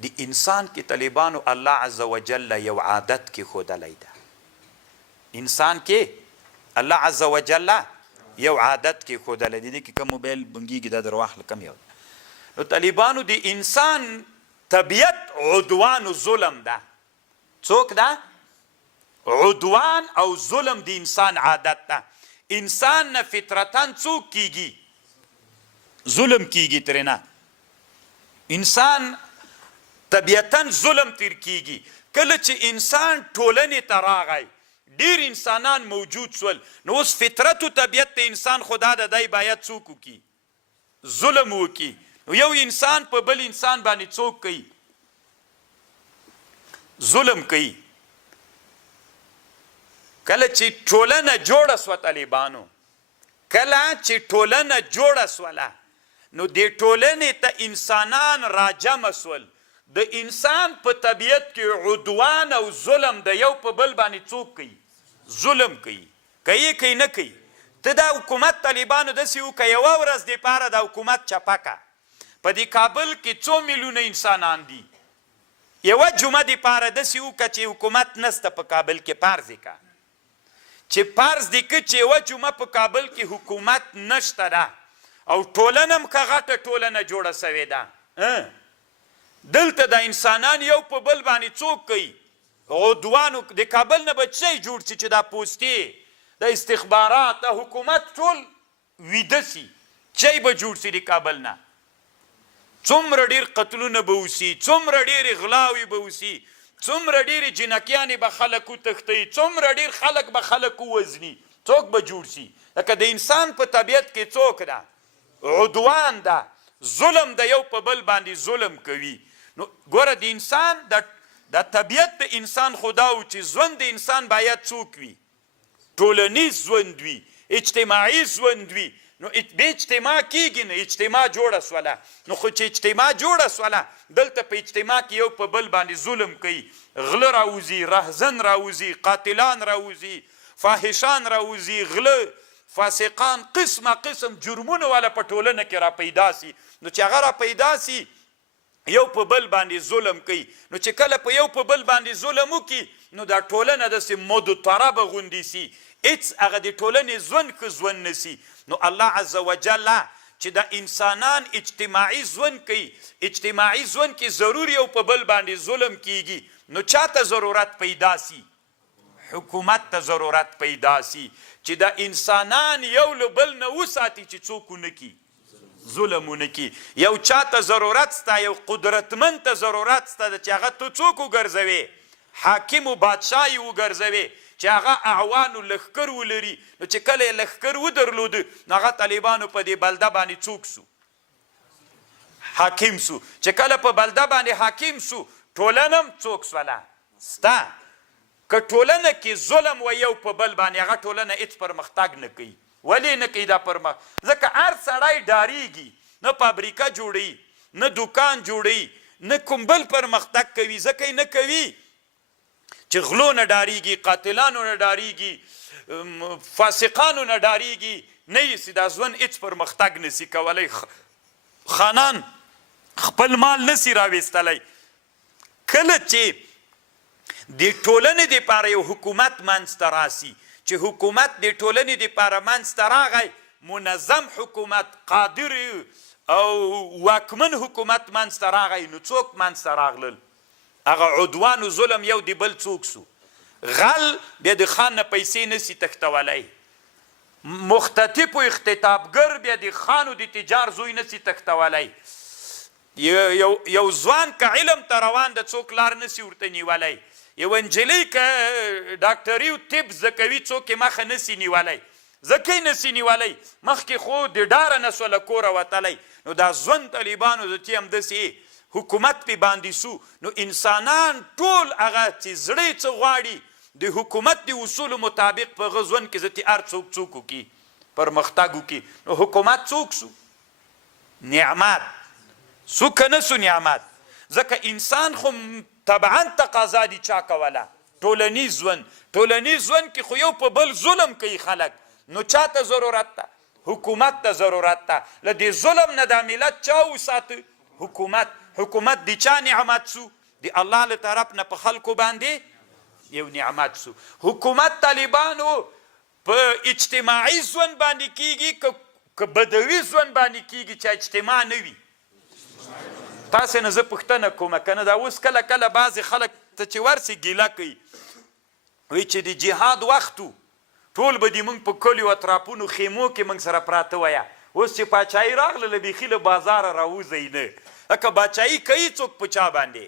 د انسان کې طالبانو الله عز وجل یو عادت کې ښودلی ده. انسان کې الله عز وجل یو عادت کې ښودلی دی. دې کې کوم موبایل بنګېږي دا در واخله کم یو. نو طالبانو د انسان طبیعت عدوان و ظلم ده. څوک ده؟ عدوان او ظلم د انسان عادت ده. انسان نه فطرتاً څوک کیږي؟ ظلم کیږي ترې نه. انسان طبیعتاً ظلم تیر کیږي. کله چې انسان ټولنې ته راغی ډیر انسانان موجود سول نو اوس فطرت و طبیعت د انسان خدا د دی باید څوک وکړي؟ ظلم وکړي. نو یو انسان په بل انسان باندې څوک کوي؟ ظلم کوي. کله چې ټولنه جوړه سوه طالبانو، کله چې ټولنه جوړه سوله نو دې ټولنې ته انسانان راجمع سول. د انسان په طبیعت کې عدوان او ظلم د یو په بل باندې څوک کوي؟ ظلم کوي. کوي نه کوي؟ ته دا حکومت طالبانو داسې وکړه یوه ورځ دپاره د حکومت چپه که. په دې کابل کې 2 میلیونه انسانان دي. یوه جمعه دپاره داسې وکړه چې حکومت نسته په کابل کې. فرض یې که چې فرض دې که چې یوه جمعه په کابل کې حکومت نشته ده او ټولنه هم که غټه ټولنه جوړه سوې ده، دلته د انسانان یو په بل باندې څوک کوي؟ عدوان. د کابل نه به چی جوړ سي چې دا پوستې د استخبارات د حکومت ټول ویده سي؟ چی به جوړ سي د کابل نه؟ څومره ډېر قتلونه به وسي، څومره ډېرې غلاوې به وسي، څومره ډېرې جنکیانې به خلک وتښتوي، څومره ډېر خلک به خلک ووژني. څوک به جوړ سي؟ لکه د انسان په طبیعت کې څوک ده؟ عدوان ده. ظلم د یو په بل باندې ظلم کوي. نو ګوره د انسان د طبیعت د انسان خدا و چې ژوند د انسان باید څوک وي؟ ټولنیز ژوند وي، اجتماعي ژوند وي. نو بې اجتماع کیږي نه، اجتماع جوړه سوله. نو خو چې اجتماع جوړه سوله دلته په اجتماع کې یو په بل باندې ظلم کوي. غله راوځي، رهزن راوځي، قاتلان راوځي، فاحشان راوځي، غله فاسقان، قسمه قسم جرمونه والا په ټولنه کې را پیدا سي. نو چې هغه را پیدا سي یو په بل باندې ظلم کوي. نو چې کله په یو په بل باندې ظلم وکړي نو دا ټولنه داسې مضطربه غوندې سي، هېڅ هغه د ټولنې ژوند ښه ژوند نه سي. نو الله عز وجل چې د انسانان اجتماعي ژوند کوي، اجتماعي ژوند کې ضرور یو په بل باندې ظلم کیږي. نو چاته ضرورت پیدا سي؟ حکومت ته ضرورت پیدا سي چې د انسانان یو له بل نه وساتي چې څوک ونه کي ظلم ونه کي. یو چاته ضرورت سته، یو قدرتمند ته ضرورت سته چې هغه ته څوک وګرځوي؟ حاکم و بادشاه یې وګرځوي چې هغه اعوان و لښکر ولري. نو چې کله یې لښکر ودرلوده نو هغه طالبانو په دې بلده باندې څوک سو؟ حاکم سو. چې کله په بلده باندې حاکم سو ټولنه هم څوک سوله؟ سته. که ټولنه کې ظلم و یو په بل باندې هغه ټولنه هېڅ پرمختګ نه کوي. ولې نه کوي دا پرمختګ؟ ځکه هر سړی ډارېږي، نه فابریکه جوړوي، نه دوکان جوړوي، نه کوم بل پرمختګ کوي. ځکه یې نه کوي چې غلو نه ډارېږي، قاتلانو نه ډارېږي، فاسقانو نه ډارېږي. نه یې سي دا ژوند هېڅ پرمختګ نه سي کولی. خانان خپل مال نه سي راویستلی. کله چې د ټولنې دپاره یو حکومت منځته راسي، چې حکومت د ټولنې دپاره منځته راغی، منظم حکومت، قادر او واکمن حکومت منځته راغی، نو څوک منځته راغلل؟ هغه عدوان و ظلم یو د بل څوک سو. غل بیا د خان نه پیسې نسي تښتولی، مختطف و اختطافګر بیا د خان و د تجار زوی نسي تښتولی، یو ځوان که علم ته روان د څوک لار نسي ورته نیولی، یو نجلۍ که ډاکټري و طب زده کوي څوک یې مخه نسي نیولی. ځکه یې نسي نیولی مخکې خو د ډاره نه سوه له کوره وتلی. نو دا ژوند طالبانو د چې همداسې حکومت پې باندې سو. نو انسانان ټول هغه چې زړه یې څه غواړي د حکومت د اصولو مطابق په هغه ژوند کې ځتې هر څوک وکړي، پرمختګ وکړي. نو حکومت څوک سو؟ نعمت سو که نه سو نعمت؟ ځکه انسان خو طبعا تقاضا دي چا کوله؟ ټولنیز ژوند. ټولنیز ژوند کې خو یو په بل ظلم کوي خلک. نو چا ته ضرورت ده؟ حکومت ته ضرورت ده. له دې ظلم نه دا ملت چا وساته؟ حکومت. حکومت د چا نعمت سو؟ د الله له طرف نه په خلکو باندې یو نعمت سو. حکومت طالبانو په اجتماعي ژوند باندې کیږي که بدوي ژوند باندې کیږي چې اجتماع نه وي؟ تاسې نه زه پوښتنه کومه که نه دا اوس کله کله بعضې خلک ته چې ورسي ګیله کوي وایي چې د جهاد وخت ټول به دې موږ په کلیو اطرافونو خیمو کې موږ سره پراته وایه. اوس چې پاچاهي راغله بیخي له بازاره راوځئ نه. لکه باچاهي کوي څوک په چا باندې؟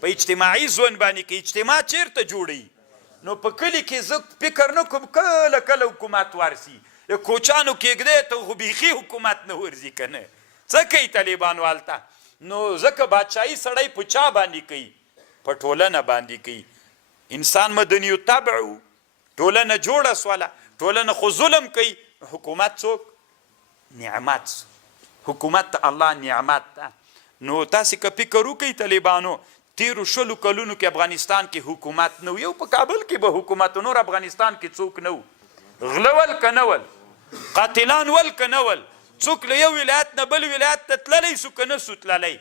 په اجتماعي ژوند باندې که اجتماع چیرته جوړوي؟ نو په کلي کې زه فکر نه کوم کله کله حکومت ورسي. کوچانو کېږدی ته خو بیخي حکومت نه ورځي که نه. څه کوي طالبانو هلته؟ نو ځکه باچاهي سړی په چا باندې کوي؟ په ټولنه باندې کوي. انسان مدني طبع و، ټولنه جوړه سوله، ټولنه خو ظلم کوي. حکومت څوک؟ نعمت. حکومت ته الله نعمت ده. نو تاسې که فکر وکئ طالبانو تیرو 20 کلونو کې افغانستان کې حکومت نه و. یو په کابل کې به حکومت و، نور افغانستان کې څوک نه و. غله ول که نه ول، قاتلان ول که نه ول، څوک له یو ولایت نه بل ولایت ته تللی سو که نه سو تللی؟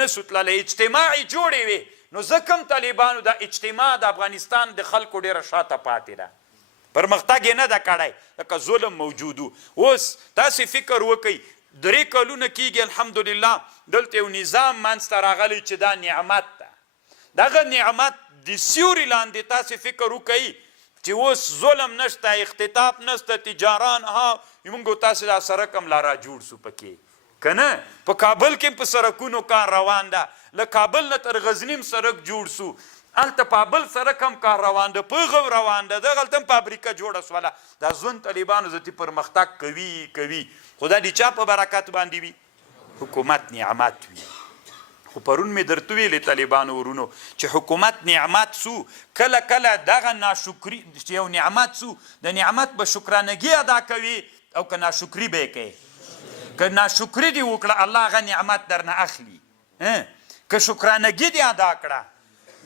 نه سو تللی. اجتماعي جوړې وې. نو ځکه هم طالبانو دا اجتماع د افغانستان د خلکو ډېره شاته پاتې ده، پرمختګ یې نه ده کړی، لکه ظلم موجود و. اوس تاسې فکر وکئ 3 کلونه کېږي الحمدلله دلته یو نظام منځته راغلی چې دا نعمت ده. دغه نعمت د سیوري لاندې تاسې فکر وکئ چې اوس ظلم نشته، اختطاف نشته، تجاران موږ تاسې دا سړک هم لا را جوړ سو پکې که نه؟ په کابل کې په سړکونو کار روان ده. له کابل نه تر غزني هم سړک جوړ سو. هلته په بل سړک هم کار روان ده، په غو روان ده، دغلته هم فابریکه جوړه سوله. دا ژوند طالبانو ذاتي پرمختګ کوي. خو دا د چا په برکت باندې وي؟ حکومت نعمت وي. خو پرون مې درته ویلې طالبانو ورونو چې حکومت نعمت سو. کله کله دغه ناشکري چې یو نعمت سو، د نعمت به شکرانګي ادا کوي او که ناشکري به یې کوي. که ناشکري دې وکړه الله هغه نعمت درنه اخلي، که شکرانګي دې ادا کړه.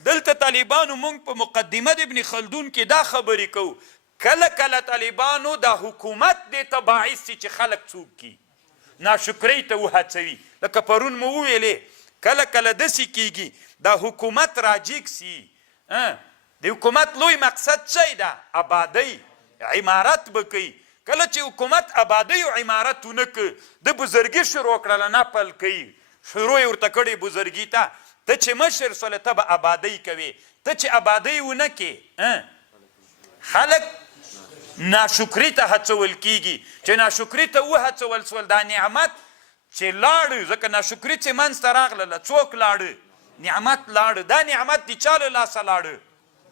دلته طالبانو موږ په مقدمه د ابن خلدون کې دا خبرې کوو. کله کله طالبانو دا حکومت دې ته باعث سي چې خلک څوک کي ناشکرۍ ته وهڅوي. لکه پرون مو وویلې کله کله داسې کیږي دا حکومت راجیګ سي. د حکومت لوی مقصد څه ده؟ آبادۍ، عمارت به کوي. کله چې حکومت آبادۍ او عمارت ونه که د بزرګي شروع کړله نپل کوي، شروع یې ورته کړې بزرګي ته. ته چې مشر سوله ته به آبادۍ کوې. ته چې آبادۍ ونه کې خلک ناشکري ته هڅول کیږي. چې ناشکري ته وهڅول سول دا نعمت چې لاړه، ځکه ناشکري چې منځته راغله څوک لاړه؟ نعمت لاړه. دا نعمت د چا له لاسه لاړه؟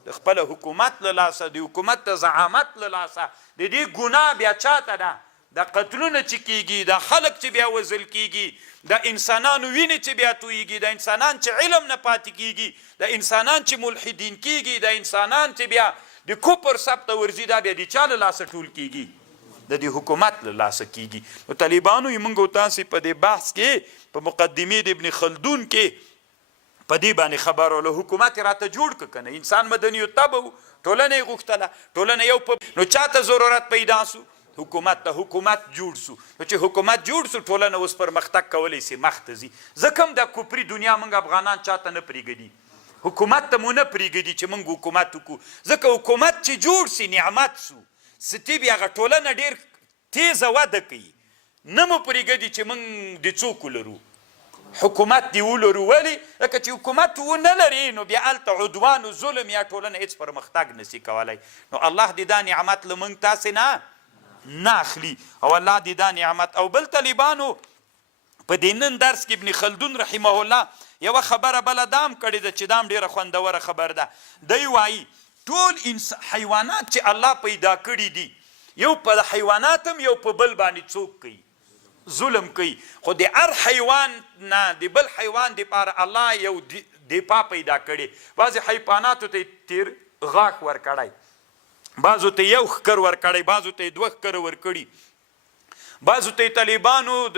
د خپله حکومت له لاسه، د حکومت د زعامت له لاسه. د دې ګناه بیا چاته ده؟ دا قتلونه چې کیږي، دا خلک چې بیا وژل کیږي، دا انسانانو وینې چې بیا تویږي، دا انسانان چې علم نه پاتې کیږي، دا انسانان چې ملحدین کیږي، دا انسانان چې بیا د کفر سب ته ورځي، دا بیا د چا له لاسه ټول کیږي؟ د دې حکومت له لاسه کیږي. نو طالبانو یې موږ او تاسې په دې بحث کې په مقدمې د ابن خلدون کې په دې باندې خبر له حکومت راته جوړ که که نه. انسان مدني طبع و، ټولنه یې غوښتله، ټولنه یو په نو چاته ضرورت پیدا سو؟ حکومت ته. حکومت جوړ سو. نو چې حکومت جوړ سو ټولنه اوس پرمختګ کولی سي، مخ ته ځي. ځکه هم دا کفري دنیا موږ افغانان چاته نه پرېږدي، حکومت ته مو نه پرېږدي چې موږ حکومت وکړو. ځکه حکومت چې جوړ سي نعمت سو، ستې بیا هغه ټولنه ډېر تیزه وده کوي. نه مو پرېږدي چې موږ د څوک ولرو، حکومت دې ولرو. ولې؟ لکه چې حکومت ونه لري نو بیا هلته عدوان و ظلم یا ټولنه هېڅ پرمختګ نسي کولی. نو الله دې دا نعمت له موږ تاسې نه اخلي، او الله دې دا نعمت. او بل طالبانو په دې نن درس کې ابن خلدون رحمه الله یوه خبره بله دام کړې ده چې دام ډېره خوندوره خبر ده. دی وایي ټول حیوانات چې الله پیدا کړي دي، یو په حیوانات هم یو په بل باندې څوک کوي؟ ظلم کوي. خو د هر حیوان نه د بل حیوان دپاره الله یو دفاع پیدا کړي. بعضې حیواناتو ته تیر غاښ ورکړی، بعضو ته یو ښکر ورکړی، بعضو ته 2 ښکره ورکړي، بعضو ته طالبانو د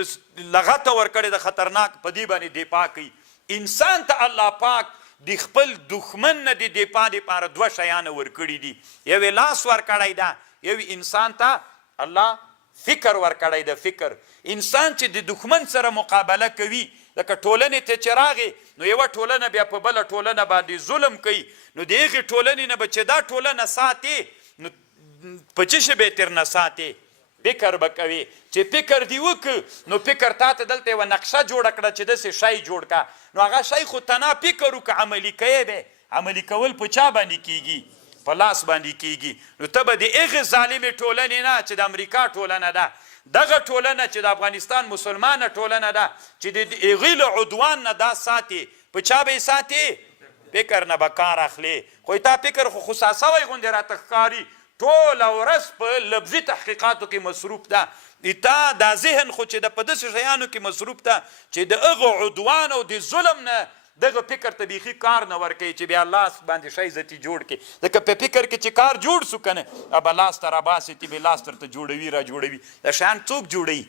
لغته ورکړی د خطرناک، په دې باندې دفاع کوي. انسان ته الله پاک د خپل دښمن نه د دفاع دپاره 2 شیانه ورکړي دي. یو یې لاس ورکړی ده، یو انسان ته الله فکر ورکړی ده. فکر انسان چې د دښمن سره مقابله کوي لکه ټولنې ته چې راغې نو یوه ټولنه بیا په بله ټولنه باندې ظلم کوي نو د هغې ټولنې نه به چې دا ټولنه ساتې نو په څه شي به یې ترنه ساتې فکر به کوي چې فکر دې وکړه نو فکر تا ته دلته یوه نقشه جوړه کړه چې داسې شی جوړ کړه نو هغه شی خو تنا فکر وکړه عملي کوي به عملي کول په چا باندې کیږي په لاس باندې کیږي نو ته به د هغې ظالمې ټولنې نه چې د امریکا ټولنه ده دغه ټولنه چې د افغانستان مسلمانه ټولنه ده چې د هغې له عدوان نه دا ساتي په چا به یې ساتي فکر نه به کار اخلي خو تا فکر خو خصاصوی غوندې راته ښکاري ټوله ورځ په لفظي تحقیقاتو کې مصروف ده تا دا ذهن خو چې د په داسې شیانو کې مصروف ده چې د هغو عدوان او د ظلم نه دغه فکر ته بیخي کار نه ورکوي چې بیا لاس باندې شی زتي جوړ کړي ځکه په فکر کې چې کار جوړ سو که نه به لاس ته راباسي چې به لاس درته جوړوي را جوړوي دا شیان څوک جوړوي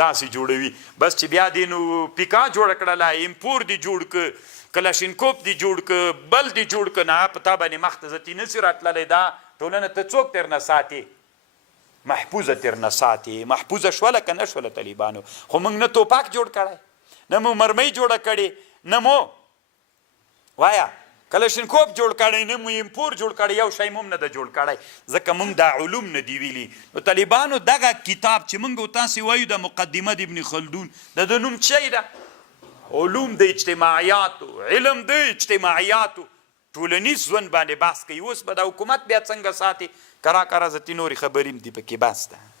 لاس یې جوړوي بس چې بیا دې نو پیکا جوړه کړله امپور دې جوړ که کلاشینکوف دې جوړ که بل دې جوړ که نه په تا باندې مخ ته زتي نسي راتللی دا ټولنه ته څوک ترنه ساتي محفوظه ترنه ساتي محفوظه شوله که نه شوله طالبانو خو موږ نه توپاک جوړ کړی نه مو مرمۍ جوړه کړې نه مو وایا کلاشینکوف جوړ کړی نه مو امپور جوړ کړی یو شی مو هم نه ده جوړ کړی ځکه موږ دا علوم نه دي ویلي نو طالبانو دغه کتاب چې موږ او تاسې وایو د مقدمه د ابن خلدون د نوم څه ده علوم د اجتماعیاتو علم د اجتماعیاتو ټولنیز ژوند باندې بحث کوي اوس به د حکومت بیا څنګه ساتي کرا زتي نورې خبرې هم دي پکې بس ده